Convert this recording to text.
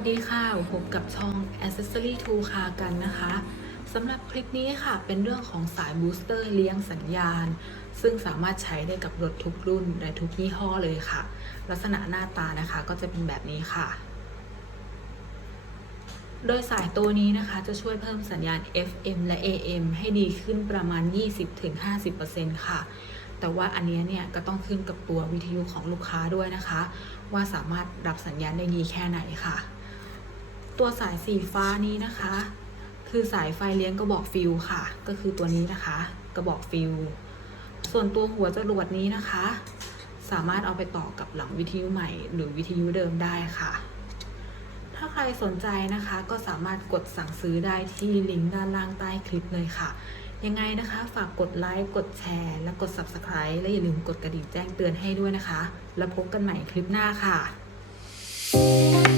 สดีค่ะพบกับช่อง Accessory to Car กันนะคะสำหรับคลิปนี้ค่ะเป็นเรื่องของสายบูสเตอร์เลี้ยงสัญญาณ ซึ่งสามารถใช้ได้กับรถทุกรุ่นและทุกยี่ห้อเลยค่ะ ลักษณะหน้าตานะคะก็จะเป็นแบบนี้ค่ะ โดยสายตัวนี้นะคะจะช่วยเพิ่มสัญญาณ FM และ AM ให้ดีขึ้นประมาณ 20-50%ค่ะแต่ว่าอันนี้เนี่ยก็ต้องขึ้นกับตัววิทยุของลูกค้าด้วยนะคะ ว่าสามารถรับสัญญาณได้ดีแค่ไหนค่ะ ตัวสายสีฟ้านี้นะคะ คือสายไฟเลี้ยงกระบอกฟิวค่ะ ก็คือตัวนี้นะคะ กระบอกฟิว ส่วนตัวหัวจรวดนี้นะคะ สามารถเอาไปต่อกับหลังวิทยุใหม่ หรือวิทยุเดิมได้ค่ะ ถ้าใครสนใจนะคะก็สามารถกดสั่งซื้อได้ที่ลิงก์ด้านล่างใต้คลิปเลยค่ะยังไงนะคะ ฝากกดไลค์ กดแชร์ และกด Subscribe และอย่าลืมกดกระดิ่งแจ้งเตือนให้ด้วยนะคะ แล้วพบกันใหม่คลิปหน้าค่ะ